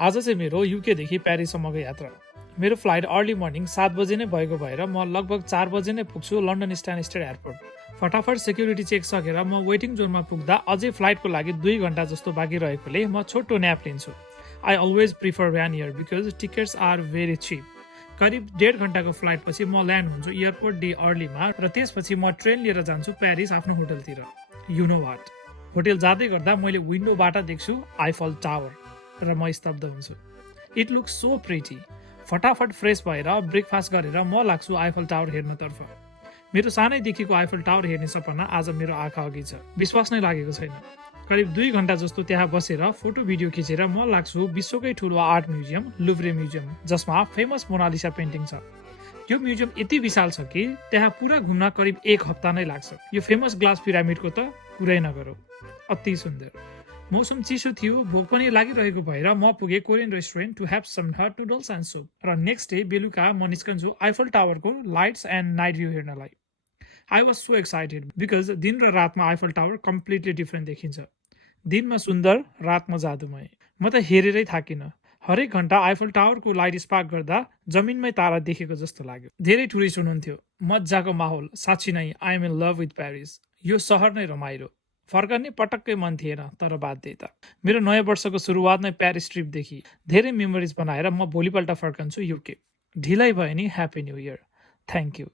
आज चाहिँ मेरो युकेदेखि प्यारिससम्मको यात्रा। मेरो फ्लाइट अर्ली मर्निङ 7 बजे नै भएको भएर म लगभग 4 बजे नै पुग्छु लन्डन स्टानस्टेड एयरपोर्ट। फटाफट सेक्युरिटी चेक सकेर म वेटिङ जोनमा पुग्दा अझै फ्लाइटको लागि 2 घण्टा जस्तो बाँकी रहेकोले म छोटो न्याप लिन्छु। I always prefer Ryanair because tickets are very cheap. करिब 1.5 घण्टाको फ्लाइट पछि म ल्यान्ड हुन्छु एयरपोर्ट डे अर्लीमा र त्यसपछि म ट्रेन लिएर जान्छु प्यारिस आफ्नो होटलतिर। यु नो वाट, होटल जाँदै गर्दा मैले विन्डोबाट देख्छु आइफल टावर र म स्तब्ध हुन्छु। It looks so pretty. फटाफट फ्रेस भएर ब्रेकफास्ट गरेर म लाग्छु आइफल टावर हेर्नतर्फ। मेरो सानैदेखिको आइफल टावर हेर्ने सपना आज मेरो आँखा अघि छ। विश्वास नै लागेको छैन। करिब 2 घण्टा जस्तो त्यहाँ बसेर फोटो भिडियो खिचेर म लाग्छु विश्वकै ठुलो आर्ट म्युजियम लुभ्रे म्युजियम, जसमा फेमस मोनालिसा पेन्टिङ छ। यो म्युजियम यति विशाल छ कि त्यहाँ पुरा घुम्न करिब 1 हप्ता नै लाग्छ। यो फेमस ग्लास पिरामिडको त कुरै नगरौँ, अति सुन्दर। मौसम चिसो थियो, भोक पनि लागिरहेको भएर म पुगेँ Korean restaurant to have some hot noodles and soup. र नेक्स्ट डे बेलुका म निस्कन्छु आइफल टावरको लाइट्स एन्ड नाइट भ्यू हेर्नलाई। I was so excited because दिन र रातमा आइफल टावर कम्प्लिटली डिफ्रेन्ट देखिन्छ। दिनमा सुन्दर, रातमा जादुमय। म त हेरेरै थाकिनँ। हरेक घण्टा आइफल टावरको लाइट स्पार्क गर्दा जमिनमै तारा देखेको जस्तो लाग्यो। धेरै टुरिस्ट हुनुहुन्थ्यो, मजाको माहौल। साँच्ची नै I am in love with Paris. यो सहर नै रमाइलो। फर्कने पटक्कै मन थिएन, तर बाध्यता। मेरो नयाँ वर्षको सुरुवात नै प्यारिस ट्रिपदेखि। धेरै मेमोरिज बनाएर म भोलिपल्ट फर्कन्छु युके। ढिलै भयो नि, happy new year. Thank you.